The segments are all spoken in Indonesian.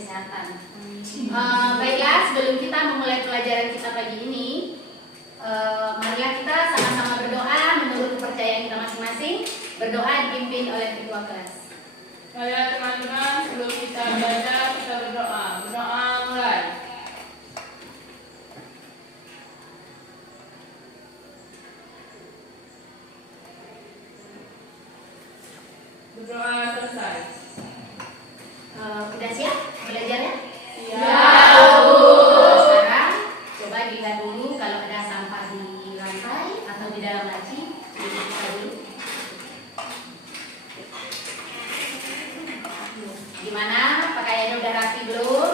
kesehatan. Baiklah, sebelum kita memulai pelajaran kita pagi ini, marilah kita sama-sama berdoa menurut kepercayaan kita masing-masing. Berdoa dipimpin oleh ketua kelas. Baiklah teman-teman, sebelum kita belajar, kita berdoa. Berdoa mulai. Berdoa selesai. Udah siap belajarnya? Siap, Bu. Sekarang coba dilihat dulu kalau ada sampah di lantai atau di dalam laci, dibuka dulu. Gimana? Pakaiannya udah rapi belum?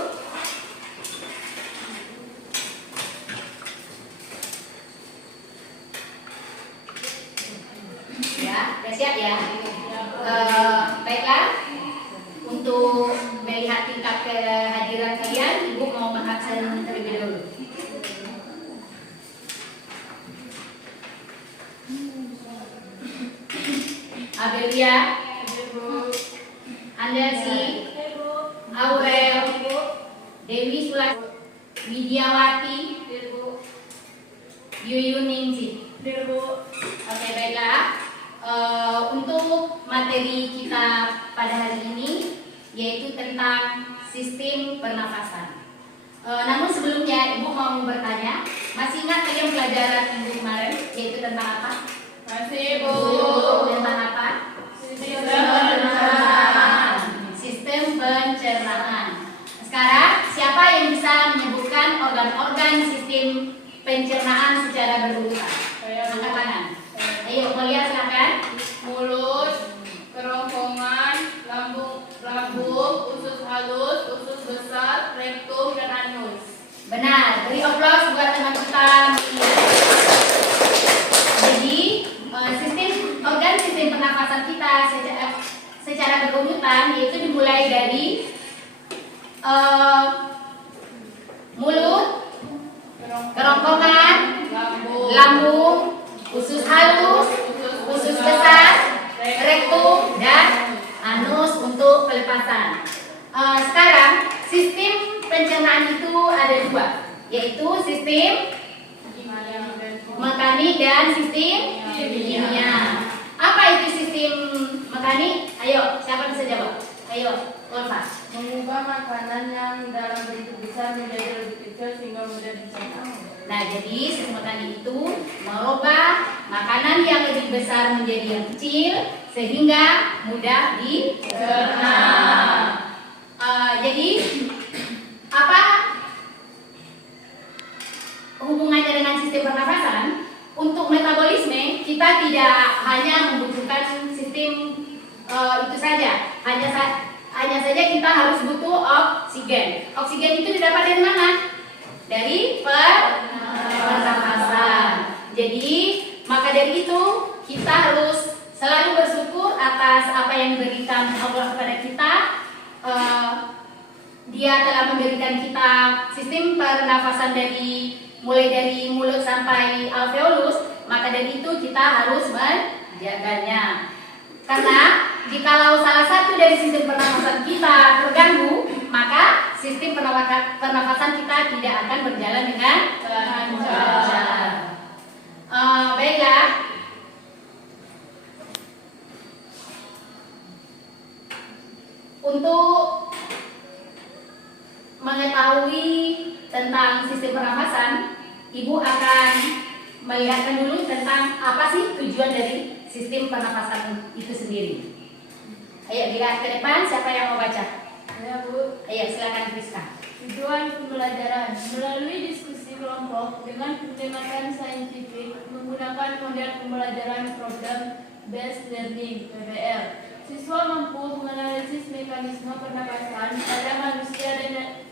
Ya, udah siap ya? Baiklah, untuk melihat tingkat kehadiran kalian, Ibu mau mengabsen terlebih dahulu. Abelia, Andasi, Aurel, Dewi Sulat, Widiawati, Yuyuningsih. Oke, baiklah. Untuk materi kita pada hari ini yaitu tentang sistem pernafasan. Namun sebelumnya Ibu mau bertanya, masih ingat kalian pelajaran minggu kemarin yaitu tentang apa? Masih, Bu. Tentang apa? Sistem pencernaan. Sistem pencernaan. Sekarang siapa yang bisa menyebutkan organ-organ sistem pencernaan secara berurutan? Angkat tangan. Ayo, Mulia silakan. Mulut, kerongkongan, lambung, usus halus, usus besar, rektum, dan anus. Benar. Beri aplaus buat teman kita. Jadi sistem pernafasan kita secara berurutan yaitu dimulai dari mulut, kerongkongan, lambung, usus halus, usus besar, rektum, dan anus untuk pelepasan. Sekarang sistem pencernaan itu ada dua, yaitu sistem mekanik dan sistem kimia. Apa itu sistem mekanik? Ayo, siapa bisa jawab? Ayo, Olfa. Mengubah makanan yang dalam bentuk besar menjadi lebih kecil sehingga mudah dicerna. Nah, jadi sistem mekanik itu merubah makanan yang lebih besar menjadi yang kecil sehingga mudah dicerna. Jadi apa hubungannya dengan sistem pernafasan? Untuk metabolisme kita tidak hanya membutuhkan sistem itu saja. Hanya saja kita harus butuh oksigen. Oksigen itu didapat dari mana? Dari pernafasan. Jadi maka dari itu kita harus selalu bersyukur atas apa yang diberikan Allah kepada kita. Dia telah memberikan kita sistem pernafasan mulai dari mulut sampai alveolus. Maka dari itu kita harus menjaganya. Karena jikalau salah satu dari sistem pernafasan kita terganggu, maka sistem pernafasan kita tidak akan berjalan dengan lancar. Baiklah. Untuk mengetahui tentang sistem pernafasan, Ibu akan melihatkan dulu tentang apa sih tujuan dari sistem pernafasan itu sendiri. Ayo dilihat ke depan, siapa yang mau baca? Ya, Bu. Ayo silakan Friska. Tujuan pembelajaran melalui diskusi kelompok dengan pendekatan saintifik menggunakan model pembelajaran problem based learning (PBL). Siswa mampu menganalisis mekanisme pernapasan pada manusia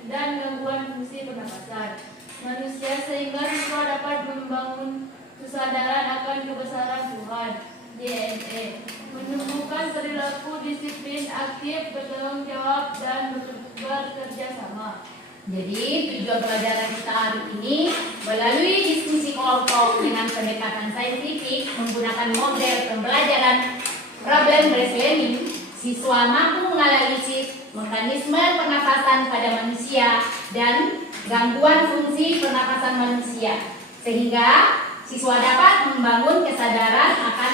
dan gangguan fungsi pernapasan manusia sehingga siswa dapat membangun kesadaran akan kebesaran Tuhan (DNA), menumbuhkan perilaku disiplin, aktif, bertanggung jawab, dan bekerja sama. Jadi tujuan pelajaran kita hari ini melalui diskusi kelompok dengan pendekatan saintifik menggunakan model pembelajaran problem based learning, siswa mampu menganalisis mekanisme pernafasan pada manusia dan gangguan fungsi pernafasan manusia, sehingga siswa dapat membangun kesadaran akan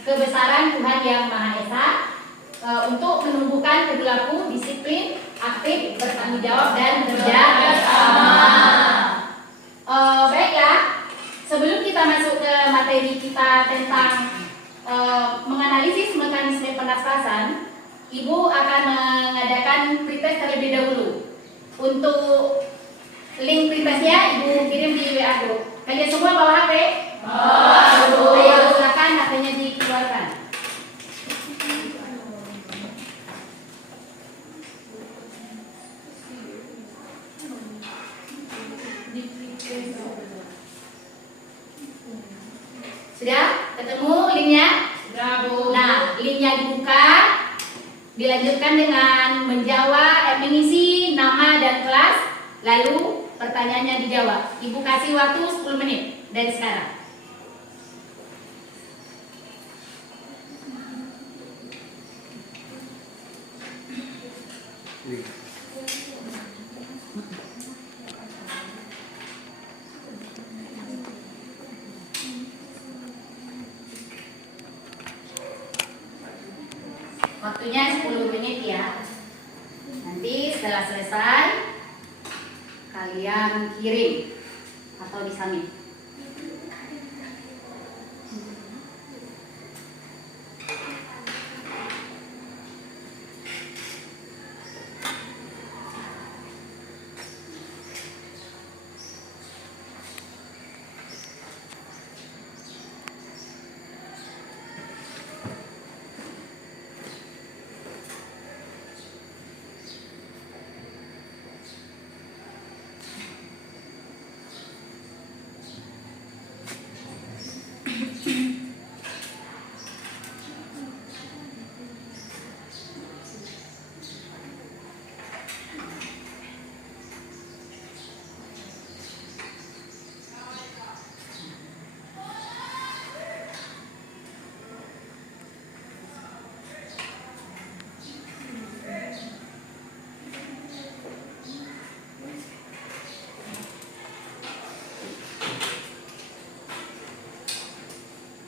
kebesaran Tuhan Yang Maha Esa untuk menumbuhkan perilaku disiplin, aktif, bertanggung jawab, dan kerja bersama. Baiklah, sebelum kita masuk ke materi kita tentang menganalisis mekanisme pernafasan, Ibu akan mengadakan pretest terlebih dahulu. Untuk link pretestnya Ibu kirim di WA Group. Kalian semua bawa HP? Bawa. Ayo silakan HP-nya dikeluarkan. Sudah ketemu linknya? Sudah, Bu. Nah, linknya dibuka, dilanjutkan dengan mengisi nama dan kelas, lalu pertanyaannya dijawab. Ibu kasih waktu 10 menit dari sekarang. Waktunya 10 menit ya. Nanti setelah selesai kalian kirim atau disubmit.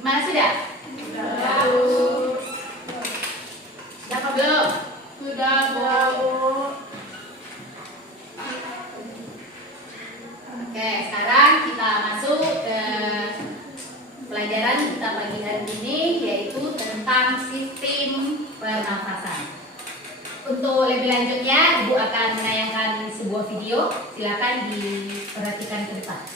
Mana sudah? Sudah, Bu. Dapat belum? Sudah, Bu. Oke, sekarang kita masuk ke pelajaran kita pagi hari ini, yaitu tentang sistem pernafasan. Untuk lebih lanjutnya, Ibu akan menayangkan sebuah video. Silakan diperhatikan ke depan.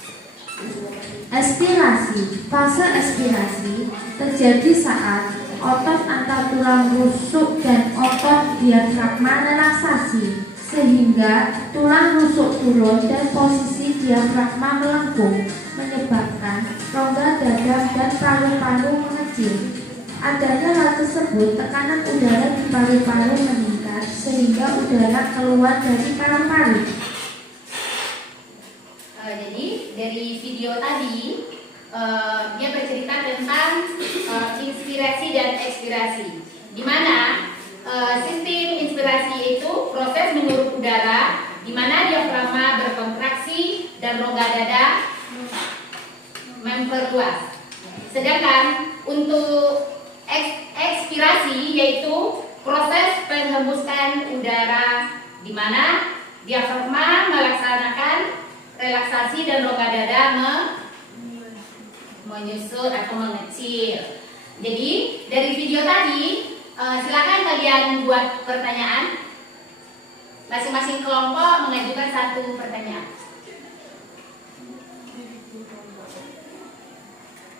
Expirasi. Fase expirasi terjadi saat otot antar tulang rusuk dan otot diafragma relaksasi sehingga tulang rusuk turun dan posisi diafragma melengkung, menyebabkan rongga dada dan paru-paru mengecil. Adanya hal tersebut, tekanan udara di paru-paru meningkat sehingga udara keluar dari paru-paru. Jadi dari video tadi dia bercerita tentang inspirasi dan ekspirasi, di mana sistem inspirasi itu proses menghirup udara, di mana diafragma berkontraksi dan rongga dada memperluas. Sedangkan untuk ekspirasi yaitu proses penghembusan udara, di mana diafragma melaksanakan relaksasi dan rongga dada menyusut atau mengecil. Jadi dari video tadi silakan kalian buat pertanyaan. Masing-masing kelompok mengajukan satu pertanyaan.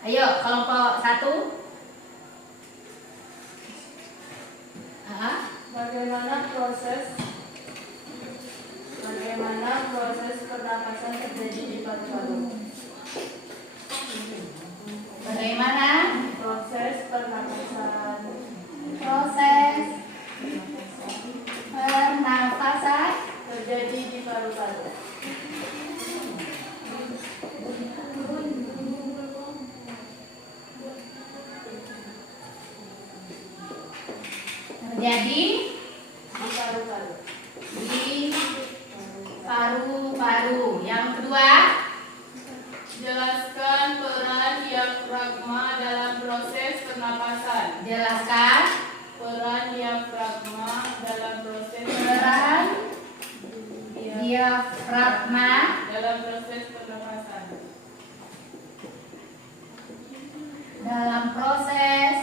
Ayo kelompok 1. Bagaimana proses pernapasan terjadi di paru-paru? Bagaimana Proses pernapasan pernafasan terjadi di paru-paru. terjadi di paru-paru. di paru-paru. Yang kedua, Jelaskan peran diafragma dalam proses pernapasan. jelaskan Peran diafragma dalam proses peran diafragma dalam proses pernapasan. dalam proses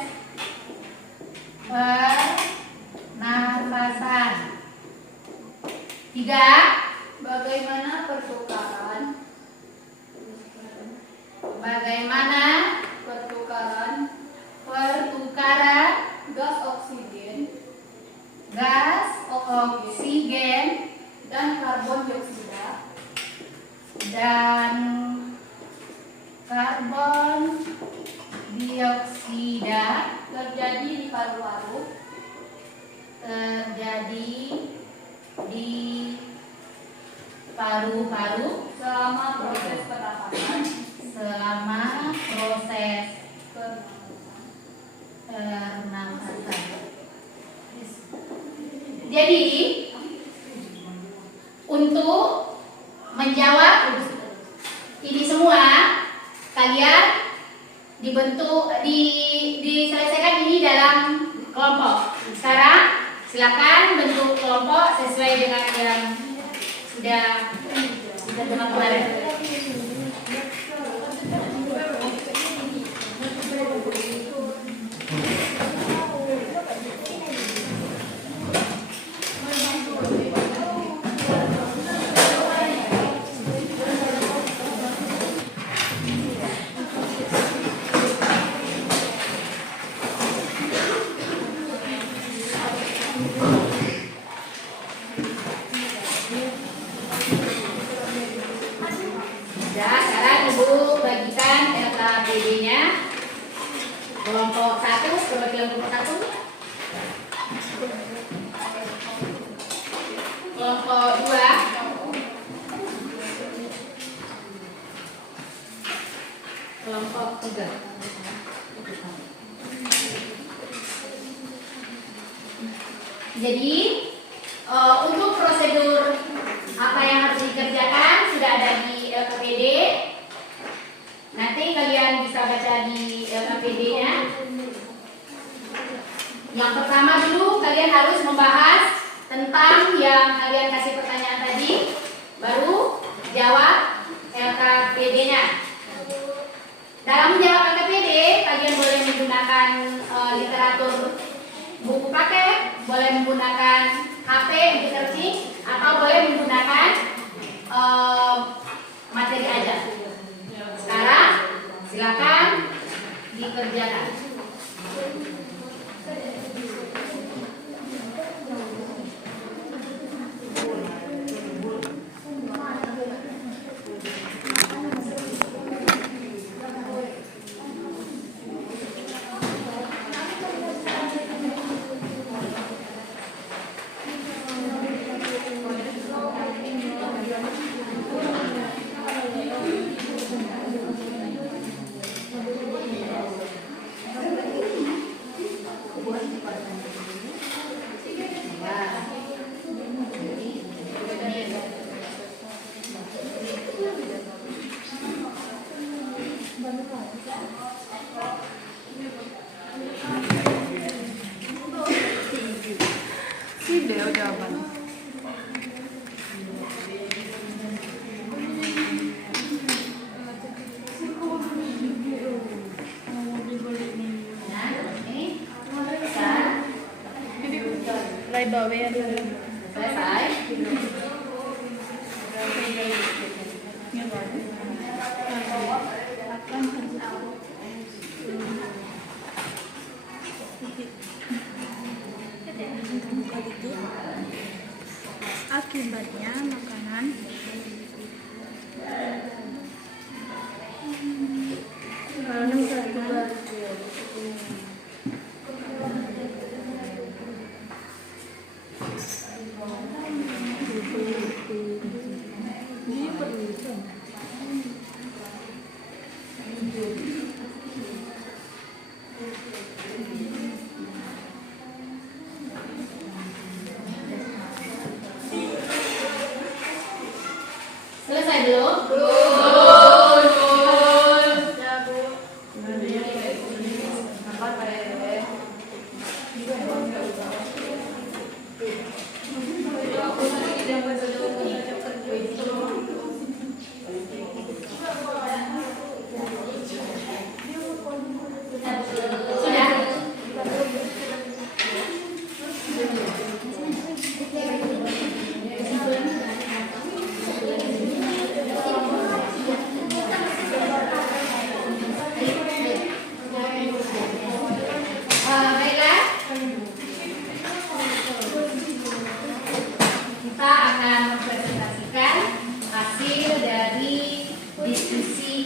pernafasan. 3. Bagaimana pertukaran gas oksigen dan karbon dioksida terjadi di paru-paru selama proses pernapasan. Jadi untuk menjawab ini semua, kalian diselesaikan ini dalam kelompok. Sekarang silakan bentuk kelompok sesuai dengan yang sudah dengan kemarin. Sekarang Ibu bagikan LKPD-nya. Kelompok 1, perwakilan kelompok 1. Kelompok 2. Kelompok 3. Jadi untuk prosedur apa yang harus dikerjakan sudah ada di LKPD. Nanti kalian bisa baca di LKPD-nya. Yang pertama dulu kalian harus membahas tentang yang kalian kasih pertanyaan tadi, baru jawab LKPD-nya. Dalam menjawab LKPD, kalian boleh menggunakan literatur buku paket, boleh menggunakan HP untuk searching, atau boleh menggunakan materi aja. Sekarang silakan dikerjakan. Selesai. Akibatnya makanan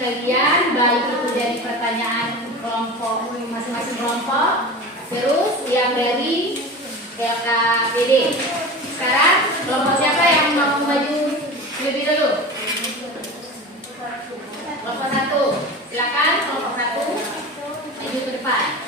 kalian, baik itu dari pertanyaan kelompok masing-masing kelompok, terus yang dari LKPD. Sekarang kelompok siapa yang mau maju lebih dulu? Kelompok 1, silakan kelompok 1 maju ke depan.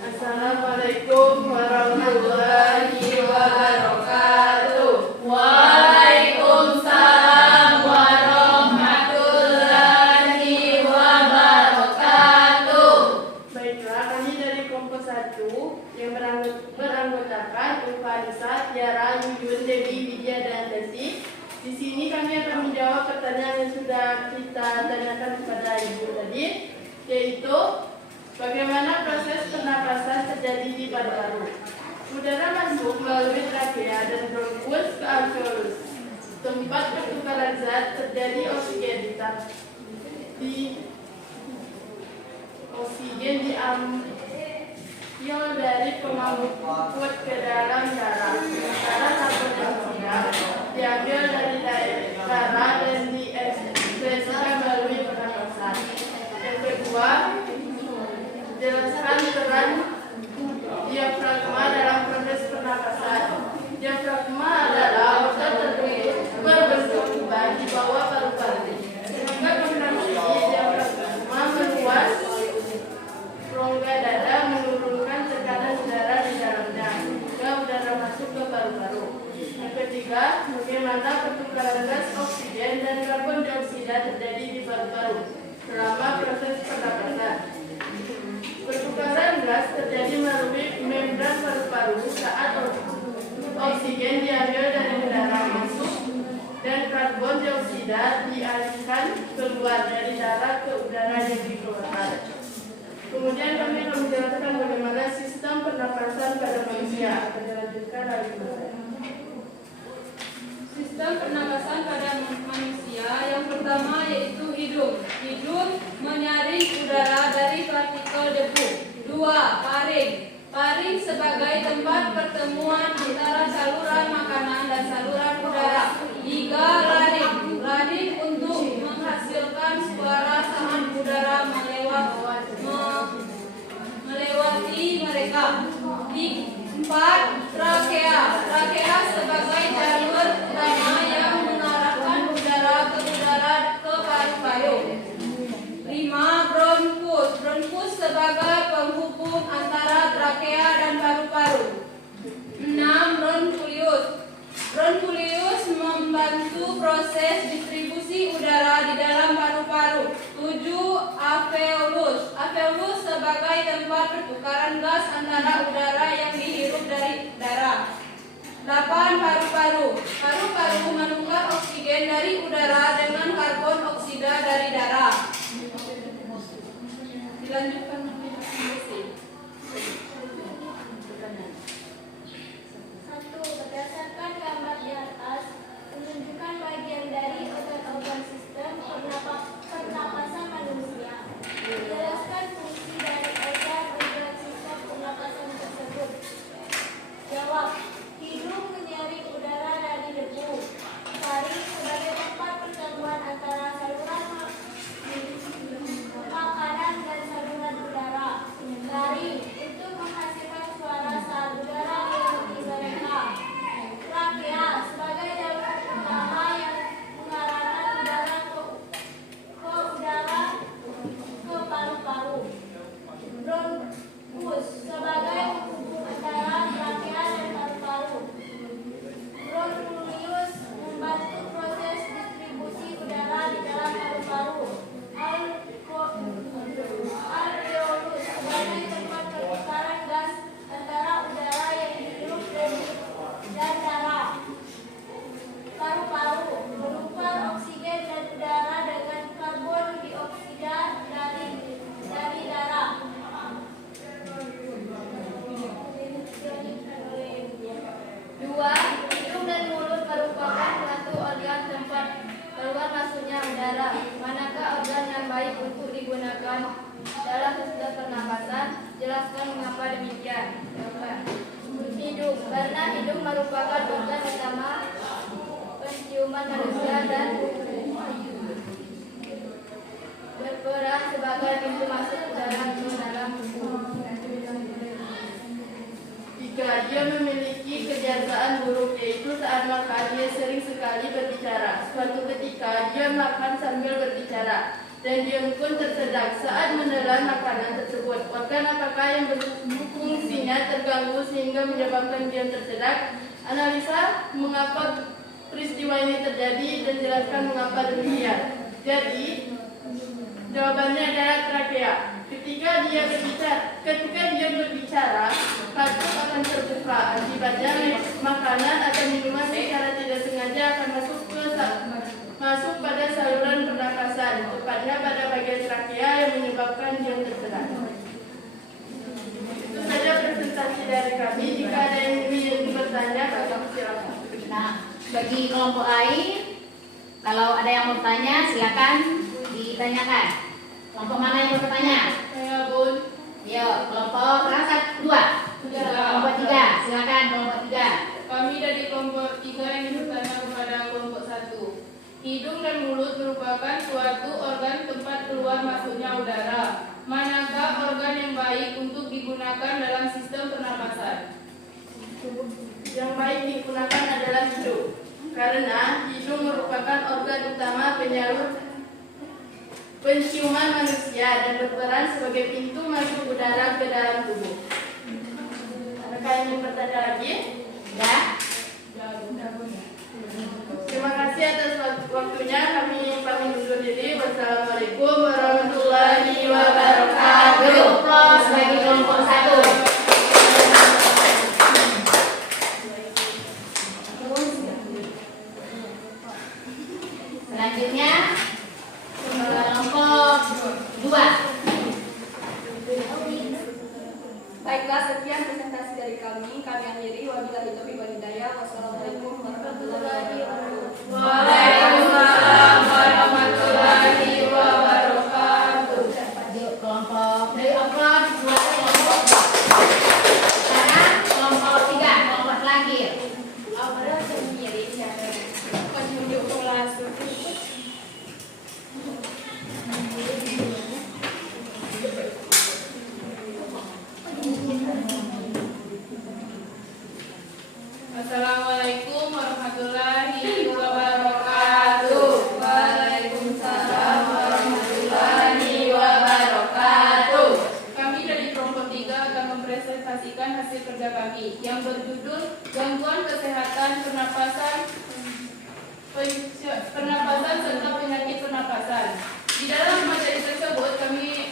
Assalamualaikum warahmatullahi wabarakatuh. Waalaikumsalam warahmatullahi wabarakatuh. Baiklah, kami dari kelompok 1 yang beranggotakan Ulfarisa, Tiara, Yuyun, Dewi, Widya, dan Desi. Di sini kami akan menjawab pertanyaan yang sudah kita tanyakan kepada Ibu tadi, yaitu bagaimana proses pernapasan terjadi di paru-paru? Udara masuk melalui trakea dan bronkus ke alveolus. Tempat pertukaran zat terjadi oksigen diambil dari pemangkut ke dalam darah. Sementara karbon dioksida diambil dari darah dan diekspresikan melalui pernapasan. Yang kedua, jelaskan peran diafragma dalam proses pernapasan. Diafragma adalah otot berbentuk kuban di bawah paru-paru. Sehingga kontraksi diafragma meluas rongga dada, menurunkan tekanan udara di dalamnya hingga udara masuk ke paru-paru. Yang ketiga, bagaimana pertukaran gas oksigen dan karbon dioksida terjadi di paru-paru selama proses pernapasan. Pertukaran gas terjadi melalui membran paru-paru saat oksigen diambil dari udara masuk dan karbon dioksida dialihkan keluar dari darah ke udara yang dikeluarkan. Kemudian kami akan menjelaskan bagaimana sistem pernapasan pada manusia. Akan dilanjutkan lagi. Sistem pernapasan pada manusia yang pertama yaitu hidung. Hidung menyaring udara dari partikel debu. 2. Paring. Paring sebagai tempat pertemuan antara saluran makanan dan saluran udara. 3. Laring. Laring untuk menghasilkan suara saat udara melewati mereka. 4. Trakea. Trakea sebagai jalur utama yang mengarahkan udara ke paru-paru. 5. Bronkus. Bronkus sebagai penghubung antara trakea dan paru-paru. 6. Bronkulius. Bronkulius membantu proses distribusi udara di dalam paru-paru. 7. Alveolus. Alveolus sebagai tempat pertukaran gas antara udara yang dihirup dari darah. 8. Paru-paru. Paru-paru menukar oksigen dari udara dengan karbon oksida dari darah. Dilanjutkan. Berdasarkan gambar di atas, menunjukkan bagian dari organ-organ sistem pernapasan manusia. Jelaskan fungsi dari organ-organ sistem pernapasan tersebut. Jawab. Hidung menyaring udara dari debu. Paring sebagai tempat pertemuan antara saluran makanan dan saluran udara. digunakan dalam sistem pernapasan? Jelaskan mengapa demikian. Jawaban. Hidung, karena hidung merupakan organ utama penciuman manusia dan berperan sebagai pintu masuk udara ke dalam tubuh. 3. Dia memiliki kebiasaan buruk, yaitu saat makan dia sering sekali berbicara. Suatu ketika dia makan sambil berbicara dan dia pun tersedak saat menelan makanan tersebut. Organ apakah yang fungsinya terganggu sehingga menyebabkan dia tersedak? Analisa mengapa peristiwa ini terjadi dan jelaskan mengapa demikian. Jadi jawabannya adalah trakea. Ketika dia berbicara, katup akan terbuka. Akibatnya makanan atau minuman secara tidak sengaja akan masuk pada saluran pernapasan, tepatnya pada bagian trakea yang menyebabkan dia tersedak. Itu saja presentasi dari kami. Jika ada yang ingin bertanya, kami silakan. Nah, bagi kelompok lain, kalau ada yang mau bertanya, silakan ditanyakan. Kelompok mana yang mau bertanya? Saya Bun. Yuk, kelompok berapa? 2. Kelompok 3, silakan kelompok 3. Kami dari kelompok 3 ingin bertanya kepada kelompok 1. Hidung dan mulut merupakan suatu organ tempat keluar masuknya udara. Manakah organ yang baik untuk digunakan dalam sistem pernapasan? Yang baik digunakan adalah hidung, karena hidung merupakan organ utama penyalur penciuman manusia dan berperan sebagai pintu masuk udara ke dalam tubuh. Adakah yang ingin bertanya lagi? Ya. Terima kasih atas waktunya. Kami pamit undur diri. Wassalamualaikum warahmatullahi wabarakatuh. Beri aplaus bagi kelompok 1. Selanjutnya kelompok 2. Baiklah, sekian presentasi dari kami. Kami akhiri. Wabillahi taufiq wal hidayah. Wassalamualaikum warahmatullahi wabarakatuh. Waalaikumsalam warahmatullahi wabarakatuh. Yuk kelompok beri aplaus buat kelompok 2. Sekarang kelompok 3, kelompok terakhir. Assalamualaikum warahmatullahi wabarakatuh. Waalaikumsalam warahmatullahi wabarakatuh. Kami dari kelompok 3 akan mempresentasikan hasil kerja kami yang berjudul Gangguan Kesehatan Pernapasan serta Penyakit Pernapasan. Di dalam materi tersebut kami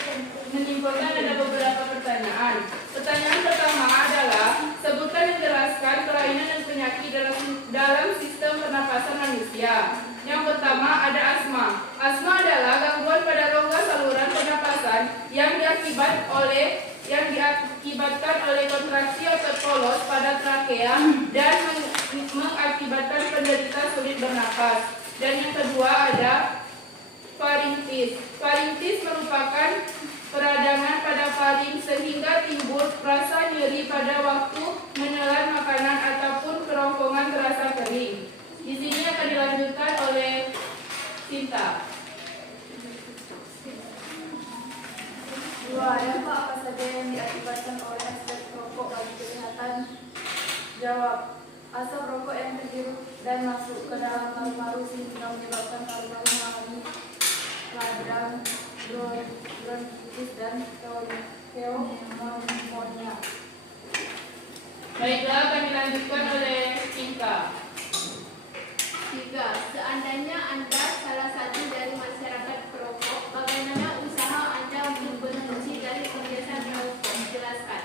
menyimpulkan ada beberapa pertanyaan. Pertanyaan pertama adalah sebutkan dan jelaskan kelainan dan penyakit dalam sistem pernapasan manusia. Yang pertama ada asma. Asma adalah gangguan pada rongga saluran pernapasan yang diakibatkan oleh kontraksi otot polos pada trakea dan mengakibatkan penderita sulit bernapas. Dan yang kedua ada faringitis. Faringitis merupakan peradangan pada faring sehingga timbul rasa nyeri pada waktu menelan makanan ataupun kerongkongan terasa kering. Di sini akan dilanjutkan oleh Sinta. Apa saja yang diakibatkan oleh asap rokok bagi kesehatan? Jawab. Asap rokok yang terhirup dan masuk ke dalam paru-paru sehingga menyebabkan paru-paru mengalami radang, bronkitis dan pneumonia. Baiklah, akan dilanjutkan oleh Sinta. 3. Seandainya Anda salah satu dari masyarakat perokok, bagaimana usaha Anda untuk berhenti dari kebiasaan merokok? Jelaskan.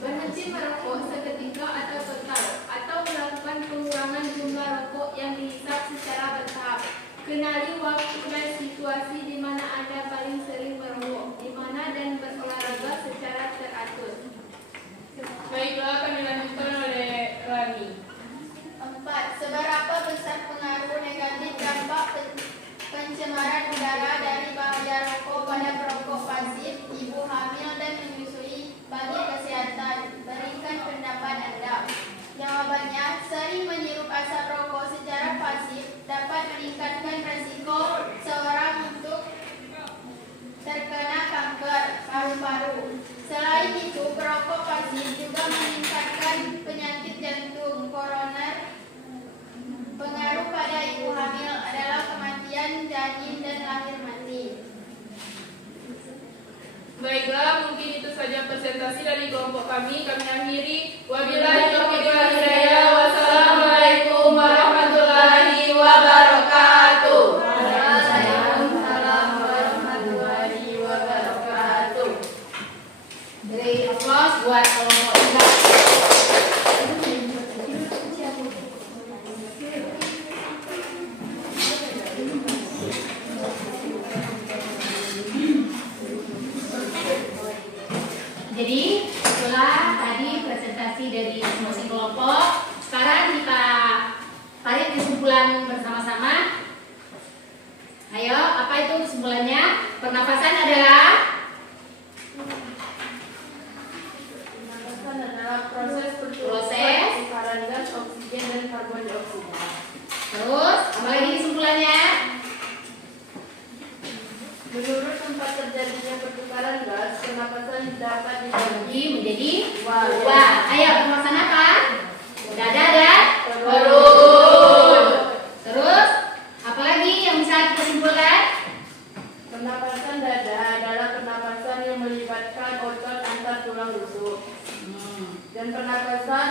Berhenti merokok seketika atau total, atau melakukan pengurangan jumlah rokok yang dihisap secara bertahap. Kenali waktu dan situasi di mana Anda paling sering merokok, di mana dan berolahraga secara teratur. Baiklah, akan dilanjutkan oleh Rani. 4. Seberapa besar pengaruh Baiklah, mungkin itu saja presentasi dari kelompok kami. Kami akhiri. Wabillahi taufiq wal hidayah. Wassalamualaikum warahmatullahi wabarakatuh. Waalaikumsalam warahmatullahi wabarakatuh. Beri aplaus buat kelompok kita. Jadi itulah tadi presentasi dari masing-masing kelompok. Sekarang kita tarik kesimpulan bersama-sama. Ayo, apa itu kesimpulannya? Pernafasan adalah Pernapasan adalah proses Proses. pertukaran gas, oksigen, dan karbon dioksida. terus apa lagi kesimpulannya? Menurut tempat terjadinya pertukaran gas, pernapasan dapat dibagi Menjadi dua. dua. Ayo, pernafasan apa? Dada dan perut. Terus apa lagi yang bisa kita simpulkan? Pernapasan dada adalah pernapasan yang melibatkan otot antar tulang rusuk. Dan pernapasan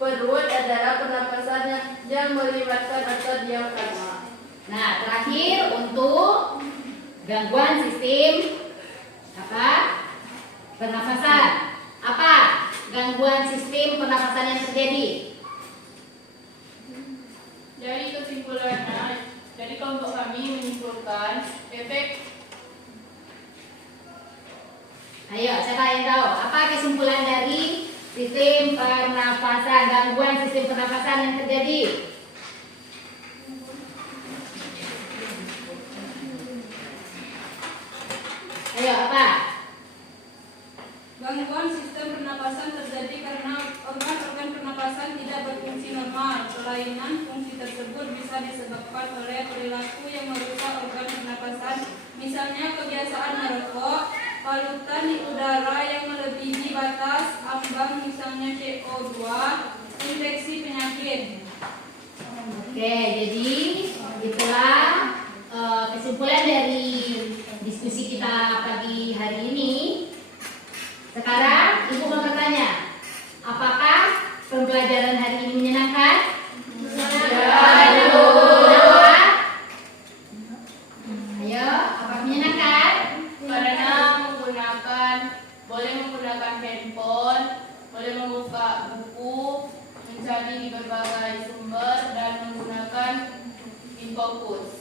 perut adalah pernapasan yang melibatkan otot diafragma. Nah, terakhir untuk gangguan sistem apa? Pernafasan. Apa? Gangguan sistem pernafasan yang terjadi. Jadi kesimpulannya, dari kelompok kami menyimpulkan efek. Ayo, siapa yang tahu? Apa kesimpulan dari sistem pernafasan, gangguan sistem pernafasan yang terjadi? Ayo, apa? Gangguan sistem pernapasan terjadi karena organ-organ pernapasan tidak berfungsi normal. Kelainan fungsi tersebut bisa disebabkan oleh perilaku yang merusak organ pernapasan, misalnya kebiasaan merokok, polutan di udara yang melebihi batas ambang, misalnya CO2, infeksi penyakit. Oke, jadi itulah kesimpulan dari diskusi kita pagi hari ini. Sekarang Ibu mau bertanya, apakah pembelajaran hari ini menyenangkan? Kenapa? Ayo, apa menyenangkan? Karena boleh menggunakan handphone, boleh membuka buku, mencari di berbagai sumber, dan menggunakan Infokus.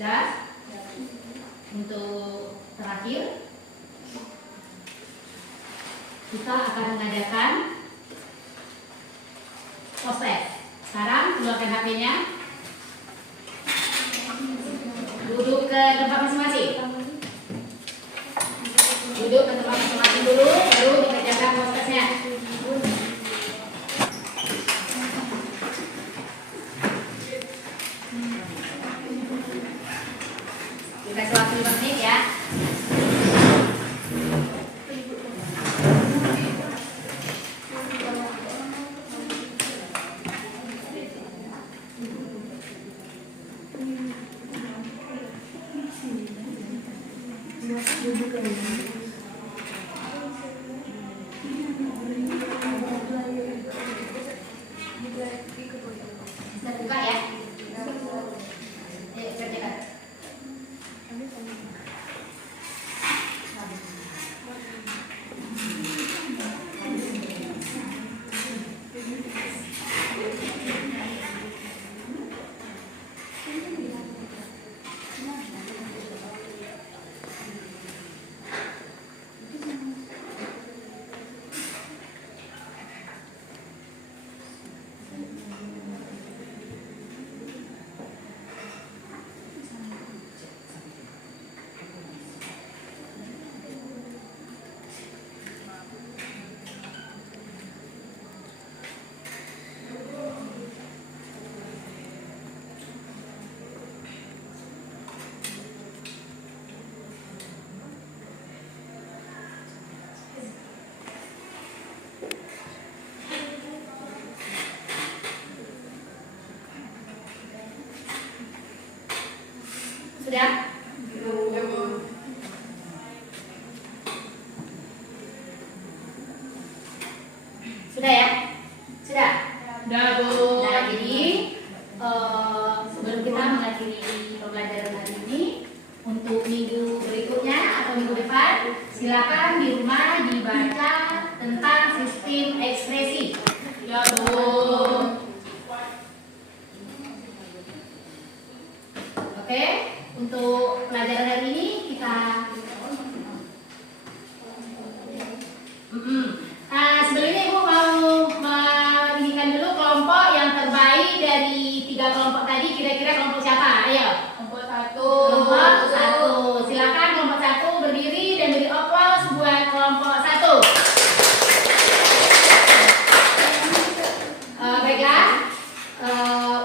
Dan untuk terakhir kita akan mengadakan proses. Sekarang keluarkan HP-nya, duduk ke tempat masing-masing. Duduk ke tempat masing-masing dulu, baru dikerjakan prosesnya. Dikasih waktu 5 menit ya. Bisa buka ya. Ayo kerjakan. Sudah? Sudah ya? Sudah? Dah, Bu. Nah, jadi sebelum kita mengakhiri pembelajaran hari ini, untuk minggu berikutnya atau minggu depan, silakan di rumah dibaca tentang sistem ekspresi. Ya, Bu. Oke, untuk pelajaran hari ini kita sebelumnya Ibu mau menginginkan dulu kelompok yang terbaik dari 3 kelompok tadi, kira-kira kelompok siapa? Ayo. Kelompok 1. Kelompok 1. Silakan kelompok 1 berdiri dan beri aplaus buat kelompok 1. Baiklah.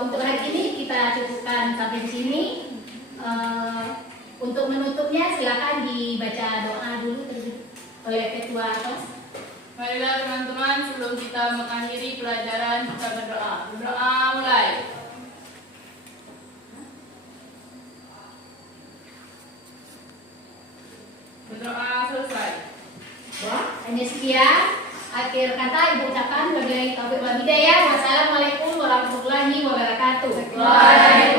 Untuk hari ini kita cukupkan sampai di sini. Untuk menutupnya silakan dibaca doa dulu oleh ketua kelas. Marilah teman-teman, sebelum kita mengakhiri pelajaran kita berdoa. Berdoa mulai. Berdoa selesai. Hanya sekian akhir kata Ibu ucapkan. Wabillahi taufiq wal hidayah. Wassalamualaikum warahmatullahi wabarakatuh. Waalaikumsalam.